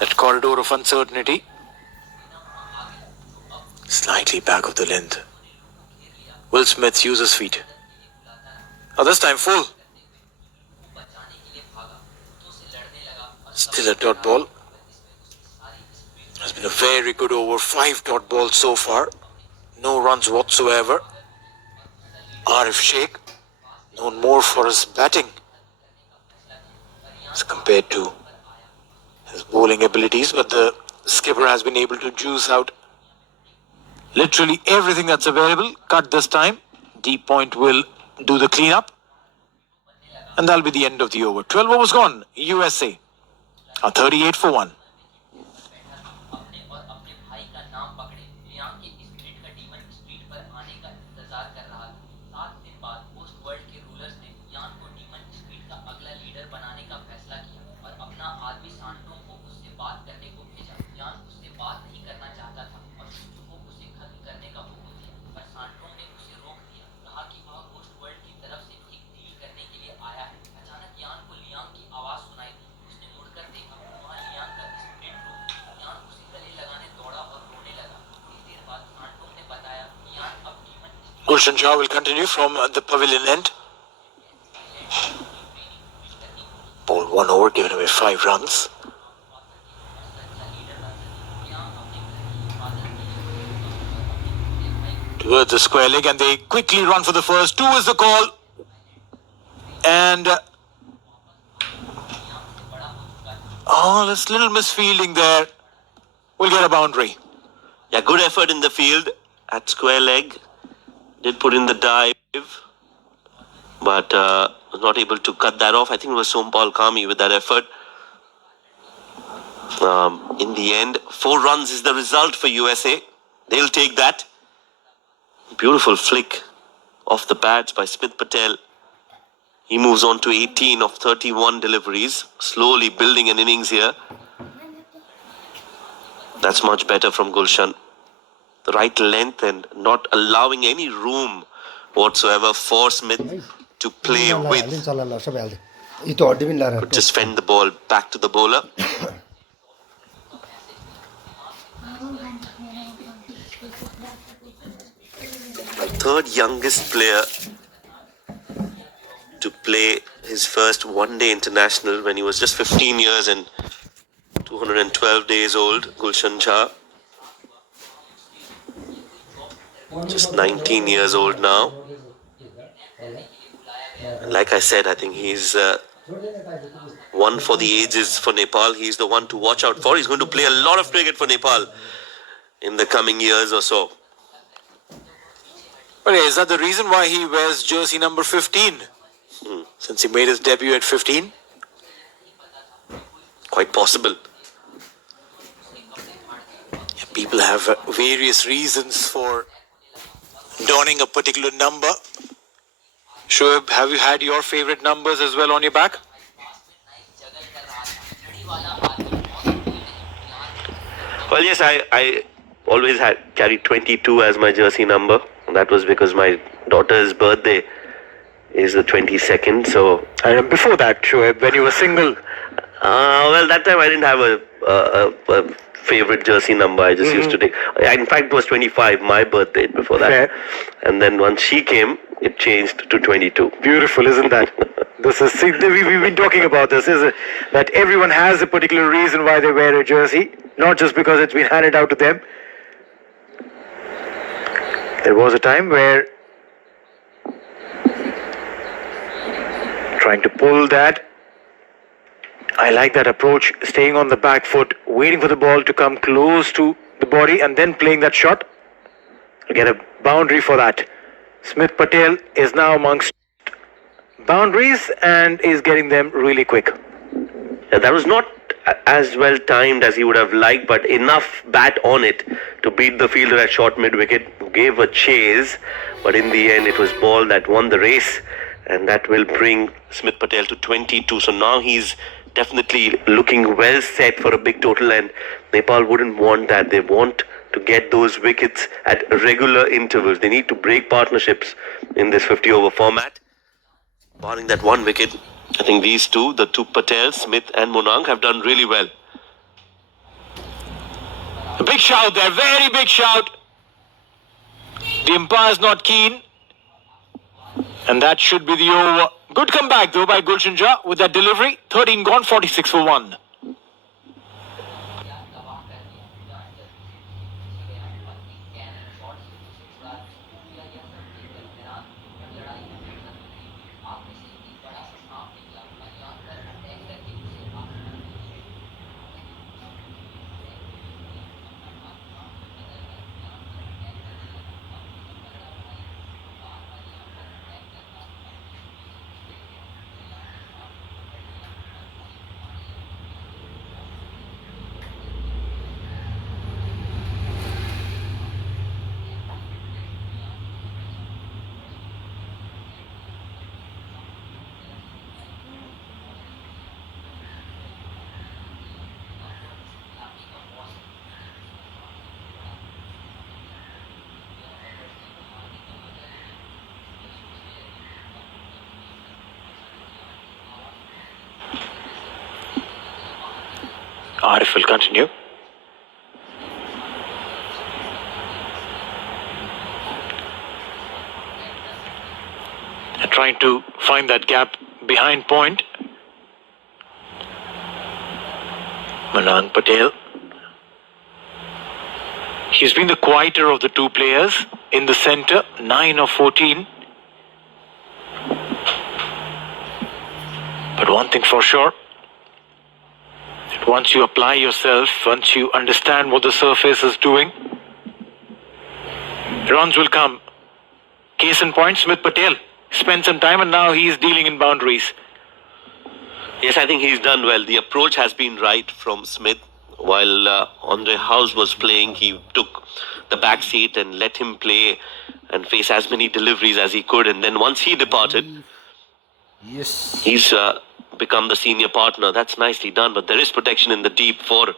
That corridor of uncertainty. Slightly back of the length. Will Smith uses feet. Oh, this time full. Still a dot ball. Has been a very good over. 5 dot balls so far. No runs whatsoever. Arif Sheikh, known more for his batting as compared to his bowling abilities, but the skipper has been able to juice out literally everything that's available. Cut this time. Deep point will do the cleanup. And that'll be the end of the over. 12 overs gone. USA are 38 for 1. Gulshan Shah will continue from the pavilion end. Bowled 1 over, given away 5 runs. Towards the square leg, and they quickly run for the first. 2 is the call. And there's a little misfielding there. We'll get a boundary. Yeah, good effort in the field at square leg. Did put in the dive, but was not able to cut that off. I think it was Sompal Kami with that effort. In the end, 4 runs is the result for USA. They'll take that. Beautiful flick off the pads by Smith Patel. He moves on to 18 of 31 deliveries, slowly building an innings here. That's much better from Gulshan. The right length and not allowing any room whatsoever for Smith to play with. Could just fend the ball back to the bowler. Third youngest player to play his first one-day international when he was just 15 years and 212 days old, Gulshan Shah. Just 19 years old now. And like I said, I think he's one for the ages for Nepal. He's the one to watch out for. He's going to play a lot of cricket for Nepal in the coming years or so. But is that the reason why he wears jersey number 15? Since he made his debut at 15? Quite possible. Yeah, people have various reasons for donning a particular number. Shoaib, have you had your favorite numbers as well on your back? Well, yes, I always had carried 22 as my jersey number. That was because my daughter's birthday is the 22nd. So, And before that, Shoaib, when you were single? Well, that time I didn't have a favorite jersey number. I just used to take. In fact, it was 25, my birthday before that. Fair. And then once she came, it changed to 22. Beautiful, isn't that? This is, we've been talking about this, is it? That everyone has a particular reason why they wear a jersey, not just because it's been handed out to them. There was a time where trying to pull that. I like that approach, staying on the back foot, waiting for the ball to come close to the body and then playing that shot. I'll get a boundary for that. Smith Patel is now amongst boundaries and is getting them really quick. Yeah, that was not as well timed as he would have liked, but enough bat on it to beat the fielder at short mid-wicket, who gave a chase, but in the end it was ball that won the race, and that will bring Smith Patel to 22. So now he's definitely looking well set for a big total, and Nepal wouldn't want that. They want to get those wickets at regular intervals. They need to break partnerships in this 50-over format. Barring that one wicket, I think these two, the two Patel, Smith and Monang, have done really well. Big shout there, very big shout. The umpire's not keen. And that should be the over. Good comeback though by Gulshan Jha with that delivery. 13 gone, 46 for 1. Arif will continue. And trying to find that gap behind point. Manang Patel. He's been the quieter of the two players in the centre, 9 of 14. But one thing for sure, once you apply yourself, once you understand what the surface is doing, runs will come. Case in point, Smith Patel spent some time and now he is dealing in boundaries. Yes, I think he's done well. The approach has been right from Smith. While Andre House was playing, he took the back seat and let him play and face as many deliveries as he could. And then once he departed, he's become the senior partner. That's nicely done. But there is protection in the deep for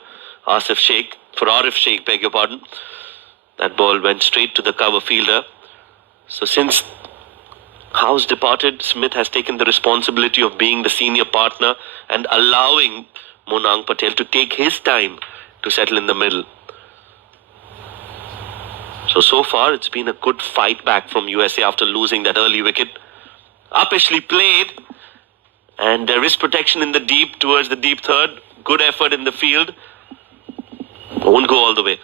Arif Sheikh, beg your pardon. That ball went straight to the cover fielder. So since House departed, Smith has taken the responsibility of being the senior partner and allowing Monang Patel to take his time to settle in the middle. So far it's been a good fight back from USA after losing that early wicket. Uppishly played, and there is protection in the deep towards the deep third. Good effort in the field. Won't go all the way.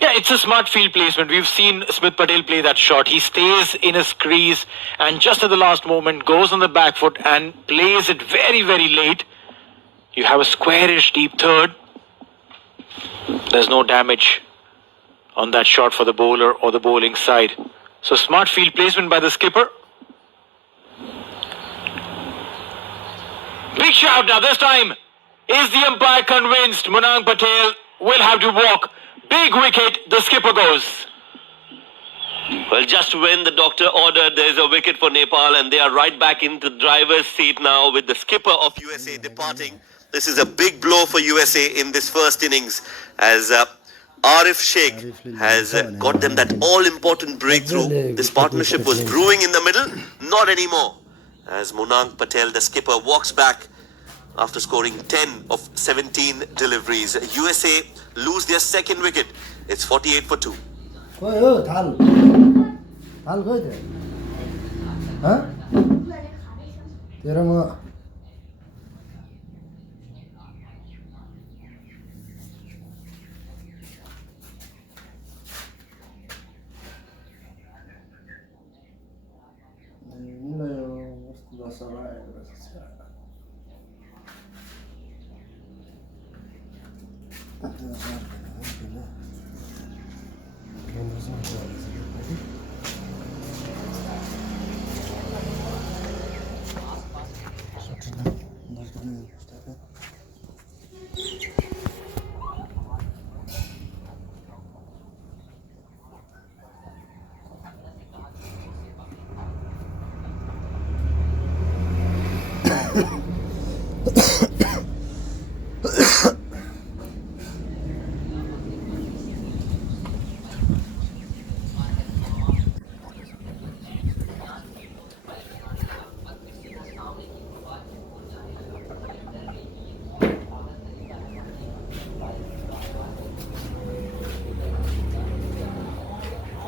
Yeah, it's a smart field placement. We've seen Smith Patel play that shot. He stays in a crease and just at the last moment goes on the back foot and plays it very, very late. You have a squarish deep third. There's no damage on that shot for the bowler or the bowling side. So smart field placement by the skipper. Big shout now this time. Is the umpire convinced Monang Patel will have to walk? Big wicket, the skipper goes. Well, just when the doctor ordered, there's a wicket for Nepal and they are right back into the driver's seat now with the skipper of USA departing. This is a big blow for USA in this first innings as Arif Sheikh has got them that all-important breakthrough. This partnership was brewing in the middle, not anymore. As Monang Patel, the skipper, walks back after scoring 10 of 17 deliveries. USA lose their second wicket. It's 48 for 2.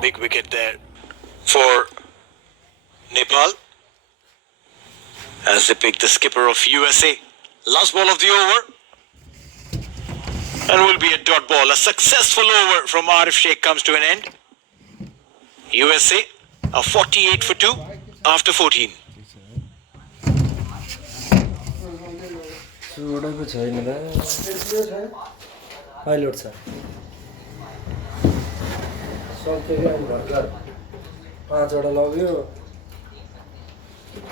Big wicket there for Nepal as they pick the skipper of USA. Last ball of the over. And will be a dot ball. A successful over from Arif Sheikh comes to an end. USA a 48 for 2 after 14. छोडेको छैन र pilot छ सक्यो क्या भर्खर 5 वटा लग्यो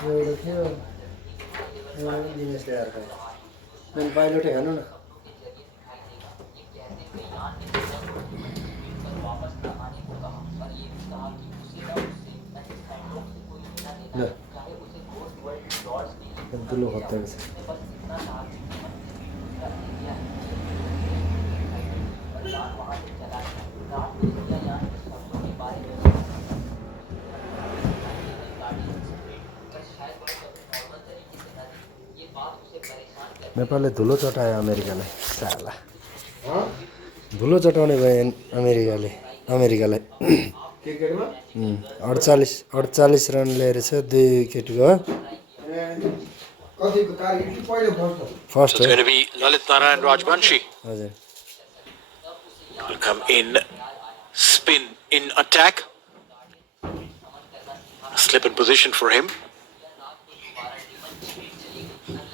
एउटा थियो एउटा दिनेशले अर्को मैले पाइलटै खानु न ल दुलो खत्तको छ नेपालले धुलो चटायो अमेरिकालाई साला धुलो चटाउने भयो अमेरिकालाई क्रिकेटमा 48 रन ल्याएर छ 2 विकेट गयो कतिको टार्गेट कि पहिलो first It's going to be Lalit Narayan Rajbanshi. हजुर Will come in, spin in attack. Slip in position for him.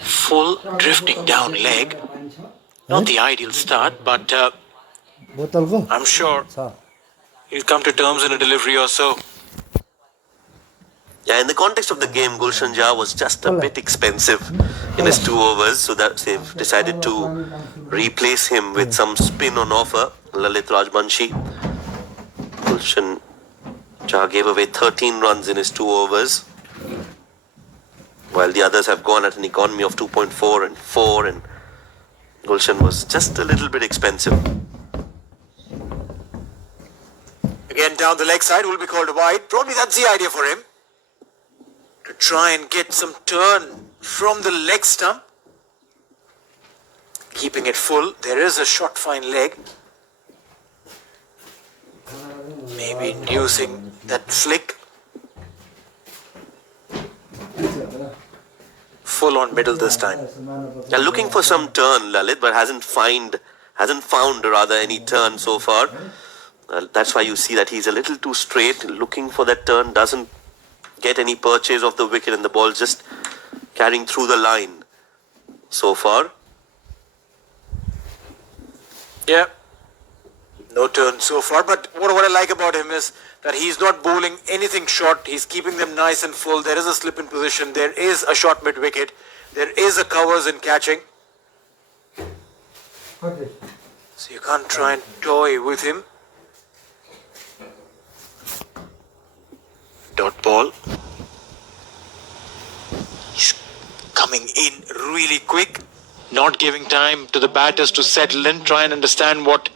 Full drifting down leg. Not the ideal start, but बोतलको I'm sure छ he'll come to terms in a delivery or so. Yeah, in the context of the game, Gulshan Jha was just a bit expensive in his 2 overs, so that they've decided to replace him with some spin on offer. Lalit Rajbanshi. Gulshan Jha gave away 13 runs in his 2 overs, while the others have gone at an economy of 2.4 and 4, and Gulshan was just a little bit expensive. Again down the leg side will be called wide. Probably that's the idea for him. To try and get some turn from the leg stump. Keeping it full. There is a short fine leg. Maybe inducing that flick. Full on middle this time. They're looking for some turn, Lalit, but hasn't found rather any turn so far. That's why you see that he's a little too straight, looking for that turn, doesn't get any purchase of the wicket, and the ball just carrying through the line so far. Yeah. No turn so far, but what I like about him is that he's not bowling anything short. He's keeping them nice and full. There is a slip in position. There is a short mid wicket. There is a covers in catching. So you can't try and toy with him. Dot ball. He's coming in really quick. Not giving time to the batters to settle in. Try and understand what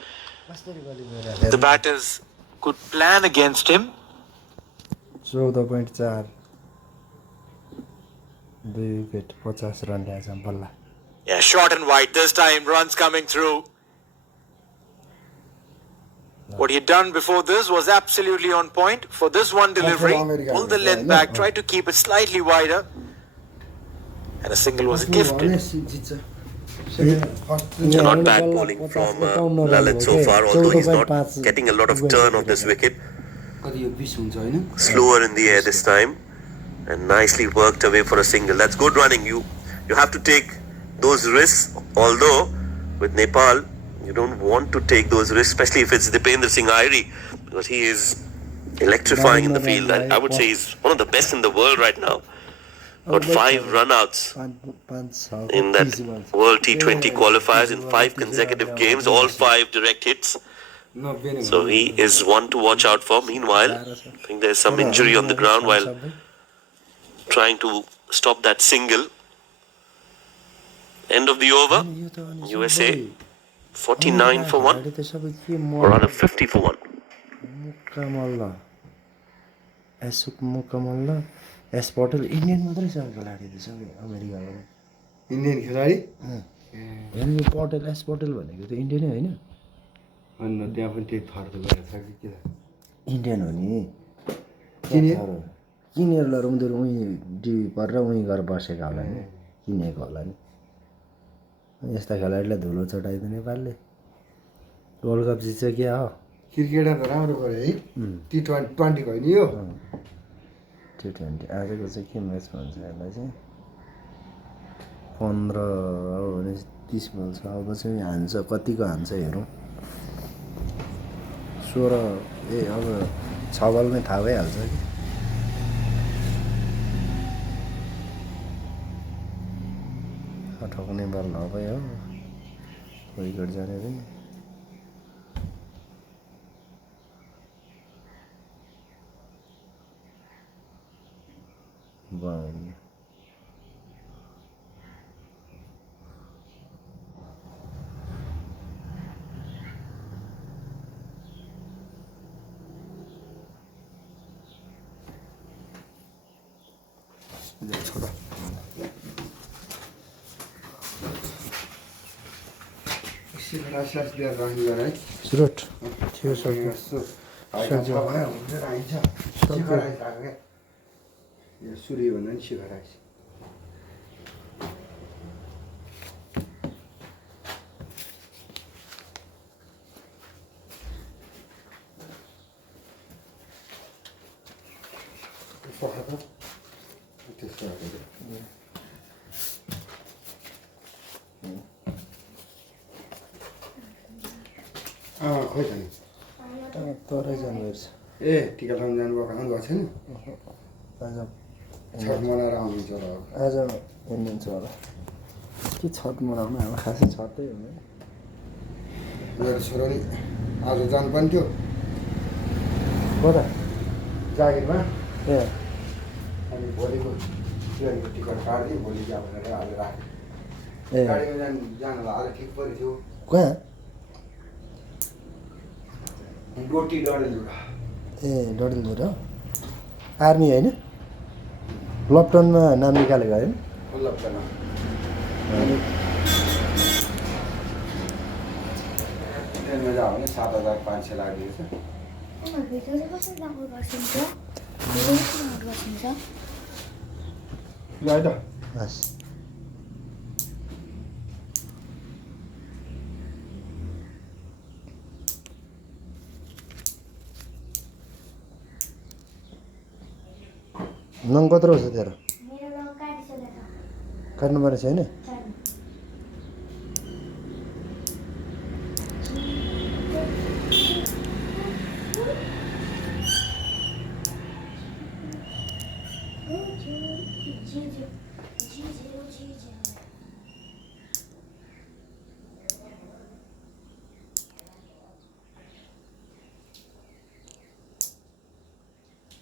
the batters could plan against him. 14.4 2 wicket 50 run ल्याएछ बल्ल Yeah, short and wide this time. Runs coming through. What he had done before this was absolutely on point. For this one delivery, pull the length back, try to keep it slightly wider. And a single was gifted. Not bad bowling from Lalit so far, although he's not getting a lot of turn on this wicket. Slower in the air this time, and nicely worked away for a single. That's good running. You have to take those risks, although with Nepal you don't want to take those risks, especially if it's Dipendra Singh Airi, because he is electrifying in the field. I would say he's one of the best in the world right now. Got 5 run-outs in that World T20 qualifiers in 5 consecutive games, all 5 direct hits. So he is one to watch out for. Meanwhile, I think there's some injury on the ground while trying to stop that single. End of the over. USA 49 for 1, or rather 50 for 1. मुकमल S Patel Indian मात्रै छ खेलाडी त सबै अमेरिकाको Indian खेलाडी हैन यो Patel S Patel भनेको त इन्डियनै हैन अनि त्यहाँ पनि त्यही फर्क गरेछ कि के इन्डियन हो नि किने? किनेर लगेर उनीहरू उहीँ टिभी परेर उहीँ गएर बसेको होला नि किनेको होला नि यस्ता खेलाडीलाई धुलो चटाइदियो नेपालले वर्ल्ड कप जित्छ क्या हो क्रिकेटर त राम्रो गऱ्यो है T20 होइन यो T20 आजको चाहिँ के म्याच भन्छ यसलाई चाहिँ 15 हो भने 30 बल छ अब चाहिँ हान्छ कतिको हान्छ हेरौँ 16 अब 6 बलमै थाहा भइहाल्छ कि ठोक्ने बल नभए हो विकेट जाने पनि बाउन्न छोडो दिएर राख्नु है सुरट थियो सक्यो यो सूर्य भन्दा नि शिखर आइस खोइ त नि तरै जानुभएछ ए टिका लाउनु जानुभएको आउनु भएको छैन आज छठ मनाएर आउनुहुन्छ होला आज हिँडिन्छ होला के छठ मनाउनु अब खासै छटै हुँदैन मेरो छोरो नि आज जानुपर्ने थियो कता जागिरमा ए अनि भोलिको ट्रेनको टिकट काटिदिएँ भोलि जा भनेर आज राखेँ ए गाडीमा जानु आज ठिक पऱ्यो थियो कहाँ गोटी डडेलधुरा ए डडेलधुरा आर्मी होइन लकडाउनमा नाम निकालेको होइन वल्लभगढमा ट्रेनमा जाऊ भने 7,500 लाग्दैछ भित्र चाहिँ कसरी डाउनलोड गर्छिन्छ ल है त हस् नङ कत्रो छ तेरो मेरो नाम काटिसकेको काट्नु पर्ने छैन छैन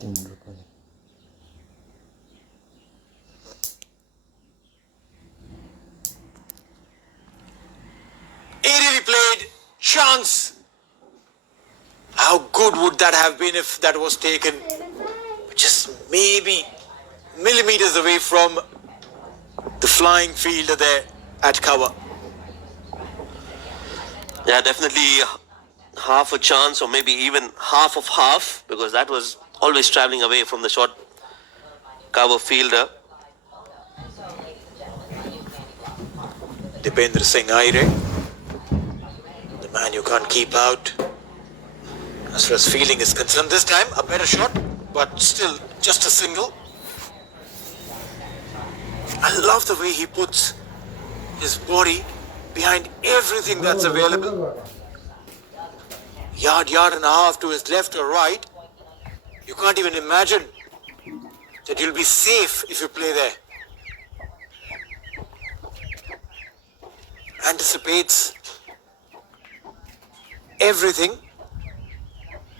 ₹3 Aerially played, chance. How good would that have been if that was taken just maybe millimeters away from the flying fielder there at cover? Yeah, definitely half a chance or maybe even half of half because that was always traveling away from the short cover fielder. Dipendra Singh Aire, the man you can't keep out. As far as fielding is concerned, this time a better shot, but still just a single. I love the way he puts his body behind everything that's available. Yard and a half to his left or right. You can't even imagine that you'll be safe if you play there. Anticipates everything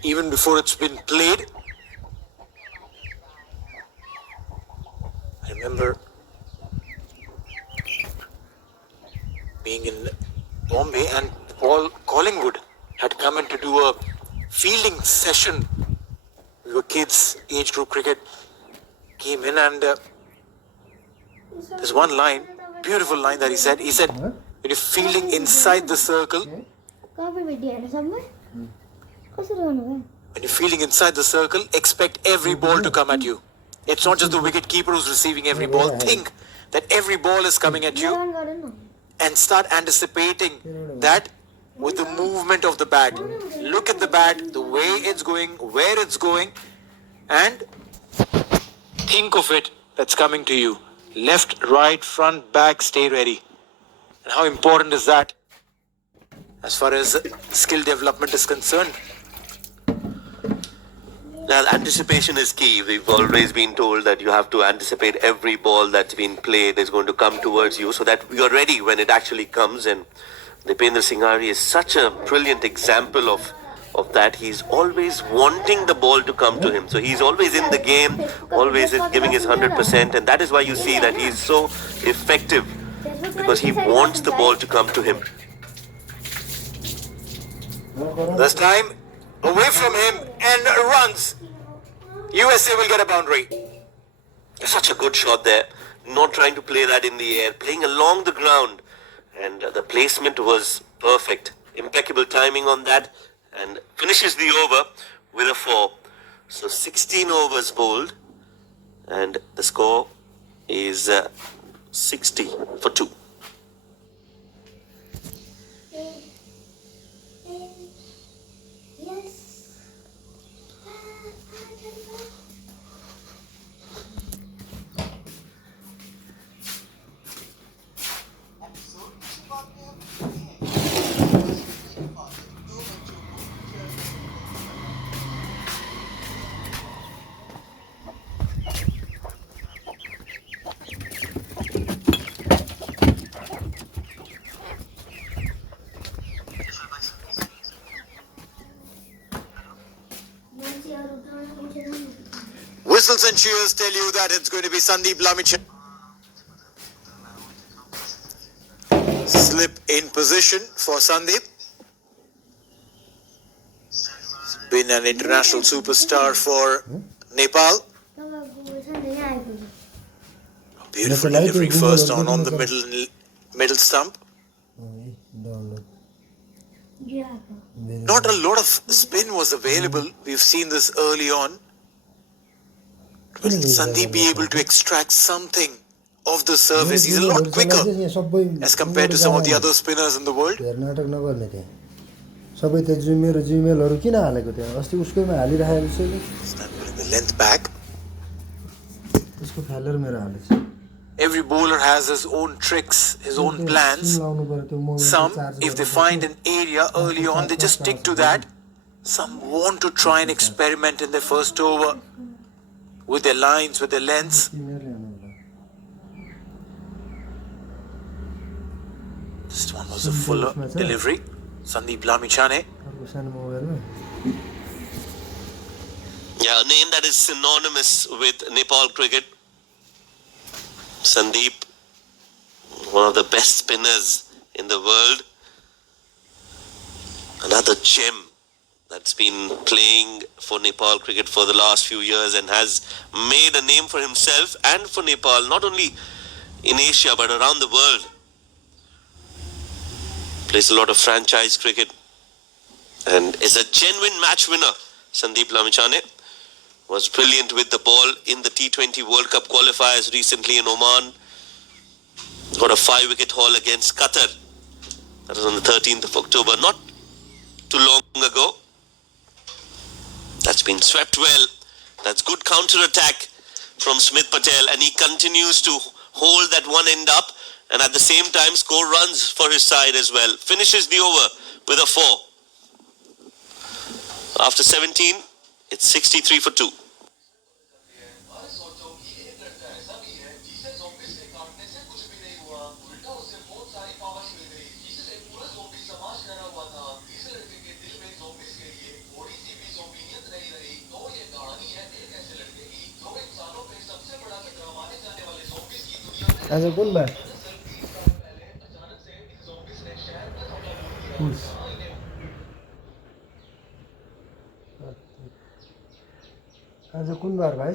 even before it's been played. I remember being in Bombay and Paul Collingwood had come in to do a fielding session. We were kids, age group cricket. Came in and there's one line, beautiful line that he said. He said, when you're fielding inside the circle, कपी भेटिहाल्नु सबै कसरी गर्नुभयो When you're fielding inside the circle, expect every ball to come at you. It's not just the wicket keeper who's receiving every ball. Think that every ball is coming at you and start anticipating that with the movement of the bat. Look at the bat, the way it's going, where it's going, and think of it that's coming to you. Left, right, front, back, stay ready. And how important is that as far as skill development is concerned? Now, anticipation is key. We've always been told that you have to anticipate every ball that's been played is going to come towards you so that you're ready when it actually comes. And Dipendra Singhari is such a brilliant example of that. He's always wanting the ball to come to him. So he's always in the game, always is giving his 100%. And that is why you see that he's so effective, because he wants the ball to come to him. This time, away from him and runs. USA will get a boundary. Such a good shot there. Not trying to play that in the air, playing along the ground. And the placement was perfect. Impeccable timing on that. And finishes the over with a 4. So 16 overs bowled. And the score is 60 for 2. Whistles and cheers tell you that it's going to be Sandeep Lamichhane. Slip in position for Sandeep. He's been an international superstar for Nepal. Beautiful delivery first on the middle stump. Not a lot of spin was available. We've seen this early on. Will Sandeep be able to extract something of the surface? He's a lot quicker as compared to some of the other spinners in the world. Start pulling the length back. Every bowler has his own tricks, his own plans. Some, if they find an area early on, they just stick to that. Some want to try and experiment in their first over with their lines, with their lengths. This one was a fuller delivery. Sandeep Lamichhane. Yeah, a name that is synonymous with Nepal cricket. Sandeep, one of the best spinners in the world. Another gem that's been playing for Nepal cricket for the last few years and has made a name for himself and for Nepal, not only in Asia but around the world. Plays a lot of franchise cricket and is a genuine match winner. Sandeep Lamichhane was brilliant with the ball in the T20 World Cup qualifiers recently in Oman. Got a 5-wicket haul against Qatar. That was on the 13th of October, not too long ago. That's been swept well. That's good counter-attack from Smith Patel, and he continues to hold that one end up and at the same time score runs for his side as well. Finishes the over with a 4. After 17, it's 63 for 2. आज कुन बार आज कुन बार भाइ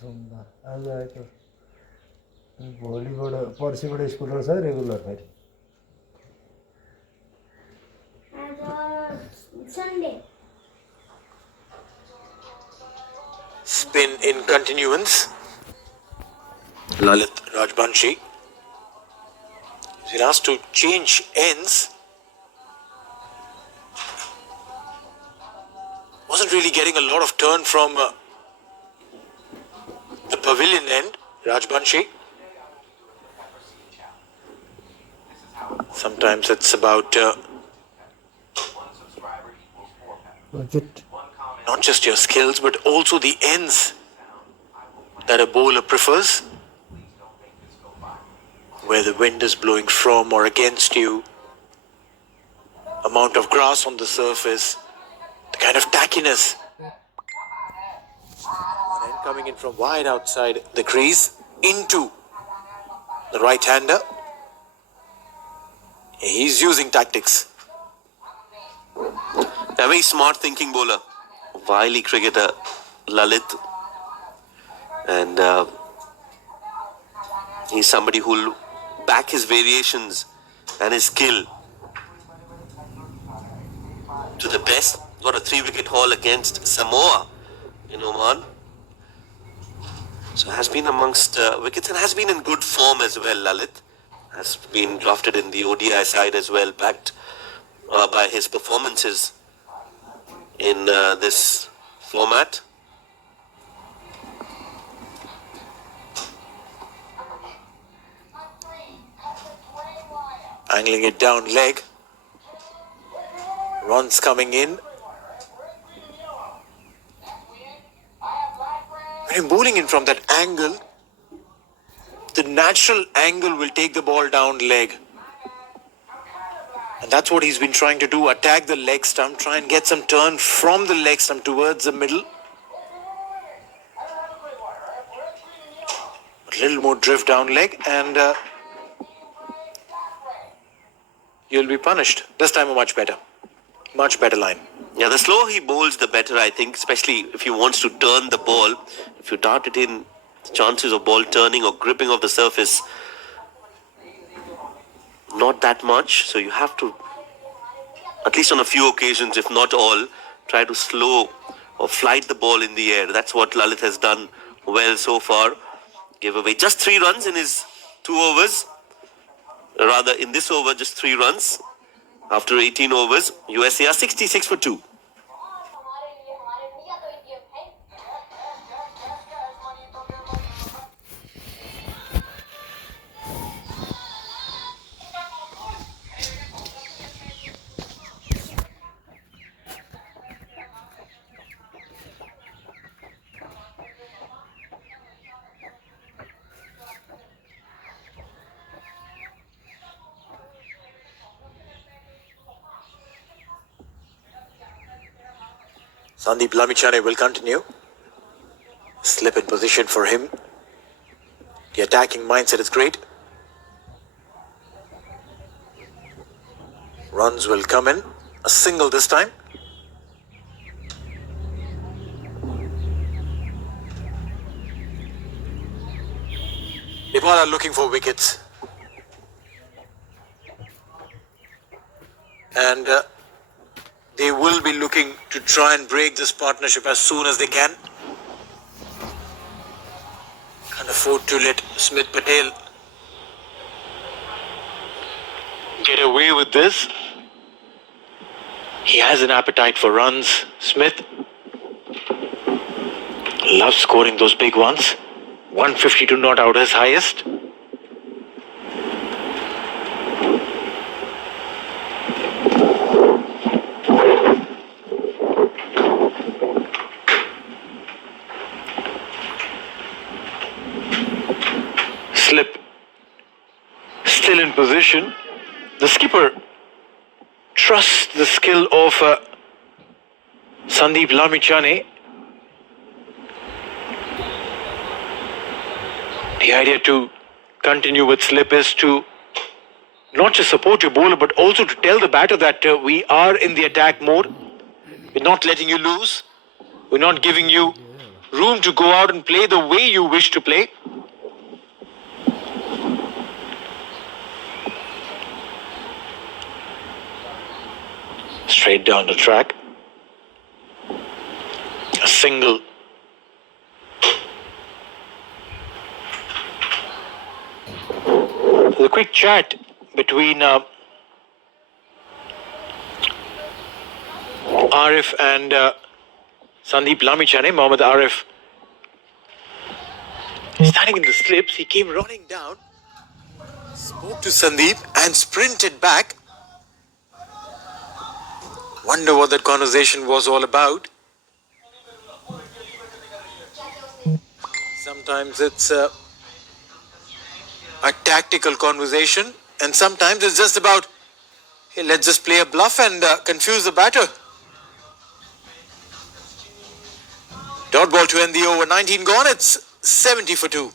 सोमबार आज आएको भोलिबाट पर्सिबाट school रहेछ regular फेरि Sunday. Spin in continuance. Lalit Rajbanshi is asked to change ends. Wasn't really getting a lot of turn from the pavilion end, Rajbanshi. Sometimes it's about Wicket. not just your skills but also the ends that a bowler prefers. Where the wind is blowing from or against you, amount of grass on the surface, the kind of tackiness. One end coming in from wide outside the crease into the right-hander. He's using tactics. A very smart thinking bowler, wily cricketer, Lalit. And he's somebody who'll back his variations and his skill to the best. Got a 3-wicket haul against Samoa in Oman. So has been amongst wickets and has been in good form as well, Lalit. Has been drafted in the ODI side as well, backed by his performances in this format. Angling it down leg. Runs coming in. When you're bowling in from that angle, the natural angle will take the ball down leg. And that's what he's been trying to do. Attack the leg stump, try and get some turn from the leg stump towards the middle. A little more drift down leg and you'll be punished. This time a much better line. Yeah, the slower he bowls, the better, I think, especially if he wants to turn the ball. If you dart it in, the chances of ball turning or gripping off the surface, not that much. So you have to, at least on a few occasions, if not all, try to slow or flight the ball in the air. That's what Lalit has done well so far. Gave away just 3 runs in his 2 overs. Rather, in this over, just 3 runs. After 18 overs, USA are 66 for 2. Sandeep Lamichhane will continue. Slip in position for him. The attacking mindset is great. Runs will come in. A single this time. Nepal are looking for wickets. And they will be looking to try and break this partnership as soon as they can. Can't afford to let Smith Patel get away with this. He has an appetite for runs. Smith loves scoring those big ones. 152 not out his highest. Slip still in position. The skipper trusts the skill of Sandeep Lamichhane. The idea to continue with slip is to not just support your bowler but also to tell the batter that we are in the attack mode. We're not letting you lose. We're not giving you room to go out and play the way you wish to play. Straight down the track. A single. The quick chat between Arif and Sandeep Lamichhane. Mohammad Arif standing in the slips. He came running down, spoke to Sandeep and sprinted back. Wonder what that conversation was all about. Sometimes it's a tactical conversation, and sometimes it's just about, hey, let's just play a bluff and confuse the batter. Dot ball to end the over. 19 gone. It's 70 for 2.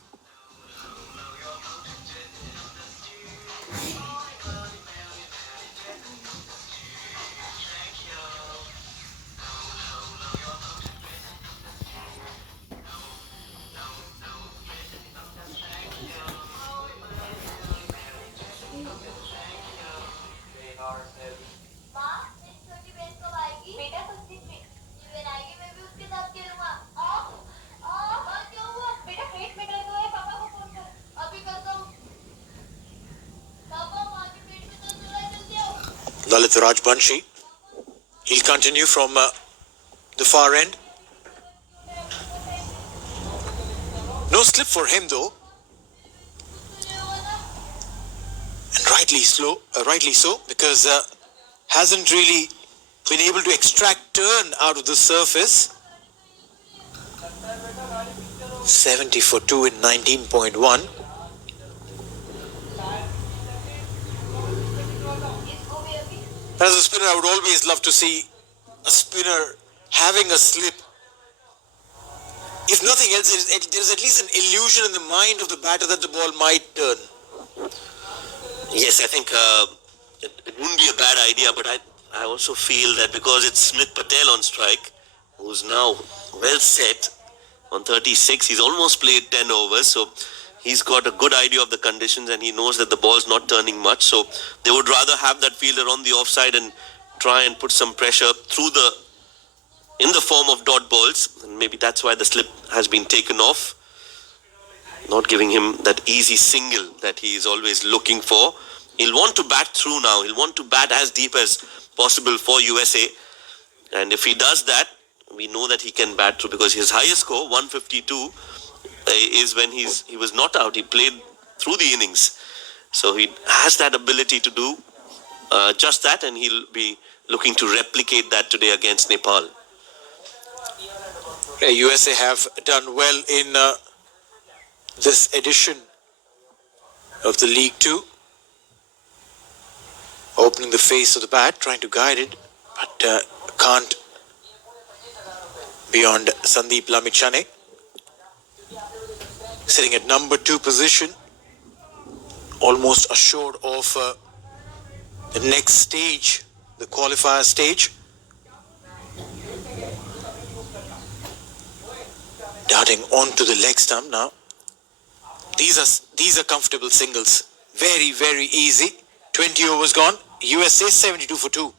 Lalit Rajbanshi. He'll continue from the far end. No slip for him though. And rightly so, because hasn't really been able to extract turn out of the surface. 70 for 2 in 19.1. As a spinner, I would always love to see a spinner having a slip. If nothing else, there's at least an illusion in the mind of the batter that the ball might turn. Yes, I think it wouldn't be a bad idea, but I also feel that because it's Smith Patel on strike, who's now well set on 36, he's almost played 10 overs, so he's got a good idea of the conditions and he knows that the ball's not turning much, so they would rather have that fielder on the offside and try and put some pressure in the form of dot balls, and maybe that's why the slip has been taken off, not giving him that easy single that he is always looking for. He'll want to bat through now. He'll want to bat as deep as possible for USA, and if he does that, we know that he can bat through, because his highest score, 152, is when he was not out. He played through the innings, so he has that ability to do just that, and he'll be looking to replicate that today against Nepal. USA have done well in this edition of the League 2, opening the face of the bat, trying to guide it, but can't beyond Sandeep Lamichhane, sitting at number 2 position, almost assured of the next stage, the qualifier stage. Darting onto the leg stump now. These are comfortable singles. Very, very easy. 20 overs gone. USA 72 for 2.